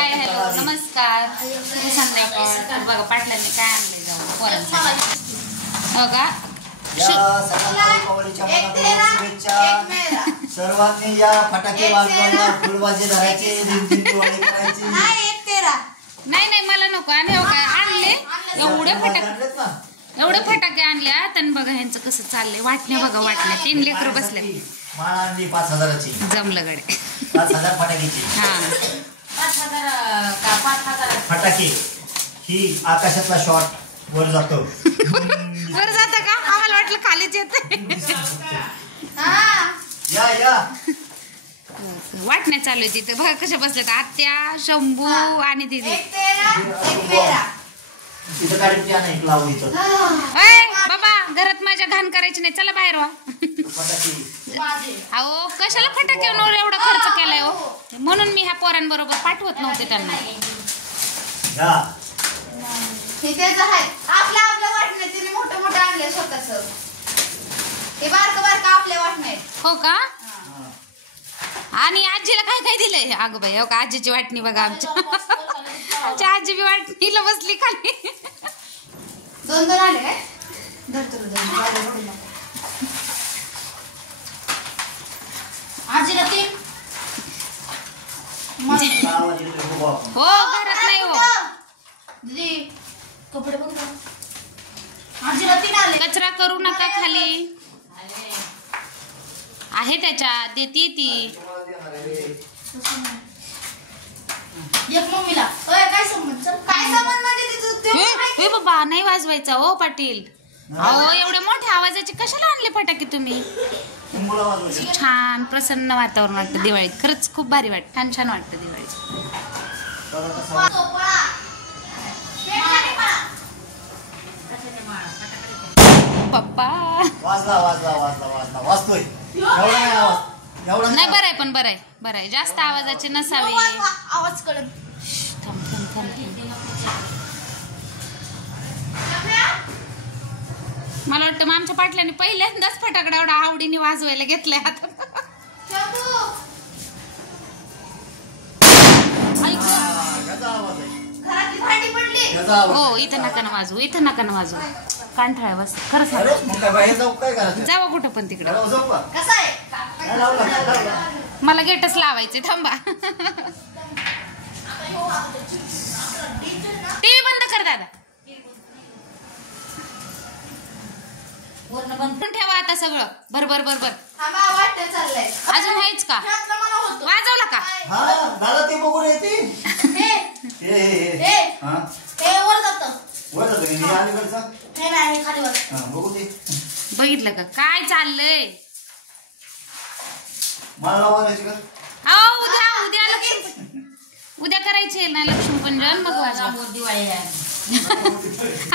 नमस्कार संध्याकाळ. तर बघा पाटलांनी काय आणलंय जाऊन पोरांसाठी. हो का सर्वांनी या फटाके वाजवायला फुलबाजी धरायची नाही नाही मला नको. आणि हो काय आणले एवढे फटाके आणल्या. आणि बघा ह्यांचं कसं चाललंय. वाटण्या बघा वाटण्या. 3 लेकरं बसले. 5,000ची जमलं गडे. 5,000 फटाक्याची. हा 5,000 फटाके. ही आकाशातला शॉट वर जातो. वर जात का? आम्हाला वाटलं खालीच येत. या या वाटण्या चालू आहे तिथे. बघा कशा बसल्यात. आत्या, शंभू आणि दीदी. बाबा घरात माझ्या घाण करायची नाही. चला बाहेर व्हा. अहो कशाला फटाक्यावर एवढा खर्च केलाय हो. म्हणून मी ह्या पोरांबरोबर पाठवत नव्हते त्यांना. आपल्या वाटण्या तिने मोठं मोठं आणले स्वतःच. हे बारकं बारकं आपल्या वाटण्या. हो का? आणि आजीला काय काय दिलंय? अगं बाई हो का आजीची वाटणी बघा. आमच्या आजी बी वाटणीला बसली खाली. 2 आले काय? आजीला 3. हो घरात नाही हो. दीदी कपडे बघ. आजीला 3 आले. कचरा करू नका खाली. आहे त्याच्यात देते ती. एक मम्मीला. काय संबंध? काय संबंध म्हणजे बाबा नाही वाजवायचा हो पाटील. अहो एवढ्या मोठ्या आवाजाचे कशाला आणले फटाके तुम्ही? छान प्रसन्न वातावरण वाटतं दिवाळीत. खरंच खूप भारी वाटतं. छान छान वाटतं दिवाळीत. पप्पा वाजतोय. नाही बरं आहे. पण बरं आहे जास्त आवाजाचे नसावे. आवाज कळत. मला वाटतं मग आमच्या पाटलांनी पहिल्यांदाच फटाकडा एवढा आवडीने वाजवायला घेतलाय आता. हो इथं नका ना वाजवू. इथं नका ना वाजवू. कांठाळा वाजता खरंच. जावा कुठं पण तिकडे. मला गेटच लावायचे. थांबा. टीव्ही बंद कर दादा. ठेवा आता सगळं. बरोबर अजून व्हायच का? वाजवला का? बघितलं का काय चाललंय? उद्या करायचे ना लक्ष्मीपूजन. मग वाजवा. दिवाळी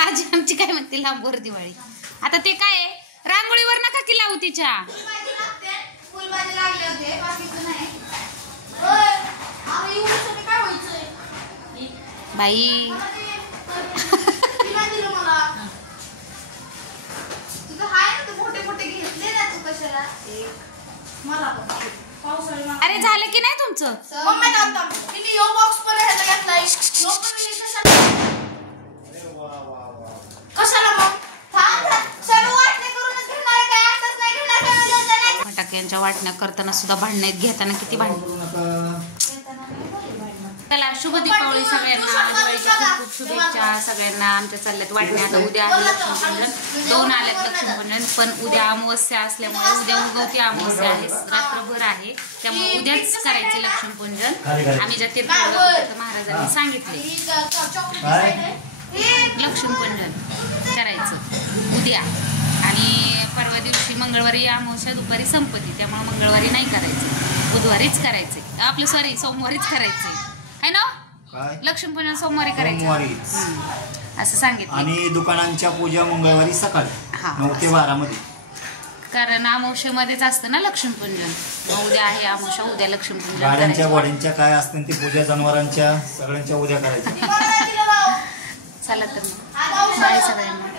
आजी आमची काय म्हणते लांबवर दिवाळी. आता ते काय रांगोळीवर नका की लावू तिच्या. बाई अरे झालं की नाही तुमचं? फटाक्यांच्या वाटण्या करताना सुद्धा भांडण्यात घेताना किती भांडण. चला शुभ दीपावली सगळ्यांना. दिवाळीच्या खूप खूप शुभेच्छा सगळ्यांना. आमच्या चालल्यात वाटण्या. आता उद्या आहे लक्ष्मीपूजन. 2 आल्यात लक्ष्मीपूजन. पण उद्या अमावस्या असल्यामुळे उद्या उगवती अमावस्या आहे. रात्रभर आहे. त्यामुळे उद्याच करायचे लक्ष्मीपूजन. आम्ही ज्या तीर्थावर महाराजांनी सांगितले लक्ष्मीपूजन करायचं उद्या. आणि परवा दिवशी मंगळवारी अमावस्या दुपारी संपत्ती. त्यामुळे मंगळवारी नाही करायचं. बुधवारीच करायचे. आपलं सॉरी सोमवारीच करायचे आहे ना. लक्ष्मीपूजन सोमवारी करायचं असं सांगितलं. आणि दुकानांच्या पूजा मंगळवारी सकाळी 9 ते 12 मध्ये. कारण अमावस्येमध्येच असतं ना लक्ष्मीपूजन. उद्या आहे अमावस्या. उद्या लक्ष्मीपूजन. गाड्यांच्या गोड्यांच्या काय असतं ती पूजा जनावरांच्या सगळ्यांच्या उद्या करायच्या. चला तर मग बाय सगळ्यांना.